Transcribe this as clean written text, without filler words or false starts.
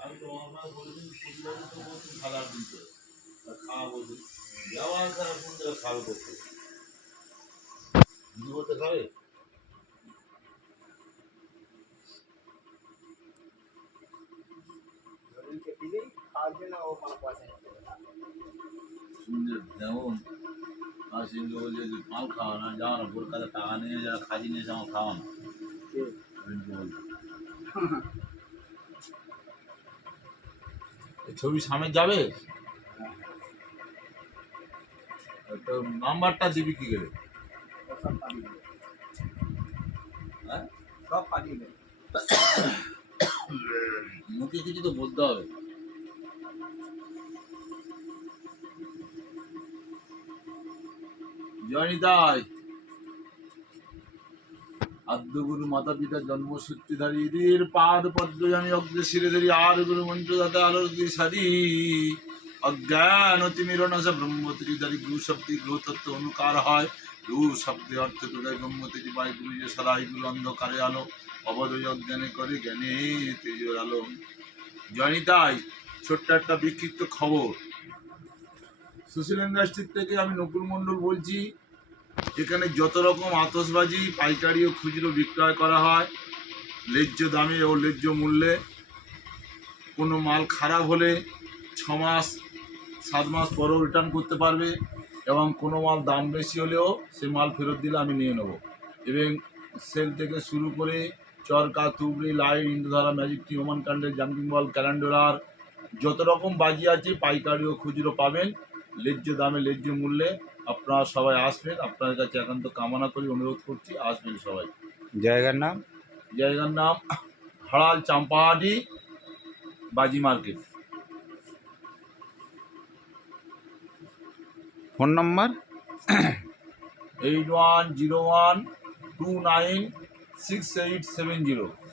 আমি তো আমার বলেছি পরিবারের তো বলছি খাবার দিতে খাওয়া বলছি ব্যবহার ছাড়া কোন জায়গায় খাবে করতে কিছু করতে খাবে যেমন আর সিন্ধু বলছে যে মাল খাওয়া না যাও না বোর কাছে টাকা নিয়ে যারা খাজি নিয়ে আমার খাওয়া না ছবি সামনে যাবে তো নাম্বারটা দিবি কি করে হ্যাঁ সব পাঠিয়ে দেবে মুখে কিছু তো বলতে হবে জয়নিতাই আদ্যগুরু মাতা পিতা জন্মসূত্রধারী এদের পাদ পদ্ম জানি অগ্রে শিরে ধরি আর গুরু মন্ত্র দাতা আলোর সারি অজ্ঞান অতিমিরণাশা ব্রহ্মত্রিধারী গুরু শব্দে গ্রহতত্ত্ব অনুকার হয় গুরু শব্দে অর্থ তোদায় ব্রহ্মত্রি পায় গুরু যে সদাই গুরু অন্ধকারে আলো অবদয় অজ্ঞানে করে জ্ঞানে তেজর আলো জয়নিতাই ছোট্ট একটা বিক্ষিপ্ত খবর সুশীল ইন্ডাস্ট্রির থেকে আমি নকুল মণ্ডল বলছি এখানে যত রকম আতশবাজি পাইকারি ও খুচরো বিক্রয় করা হয় ন্যায্য দামে ও ন্যায্য মূল্যে কোনো মাল খারাপ হলে 6 মাস 7 মাস পরেও রিটার্ন করতে পারবে এবং কোনো মাল দাম বেশি হলেও সে মাল ফেরত দিলে আমি নিয়ে নেব এবং সেল থেকে শুরু করে চরকা তুবড়ি লাইট ইন্দুধারা ম্যাজিক টি ওমান ক্যান্ডেল জাম্পিং বল ক্যালেন্ডার যত রকম বাজি আছে পাইকারি ও খুচরো পাবেন ন্যায্য দামে ন্যায্য মূল্যে আপনারা সবাই আসবেন আপনাদের কাছে একান্ত কামনা করি অনুরোধ করছি আসবেন সবাই জায়গার নাম হাড়াল চাম্পাহাটি বাজি মার্কেট ফোন নাম্বার 8101296870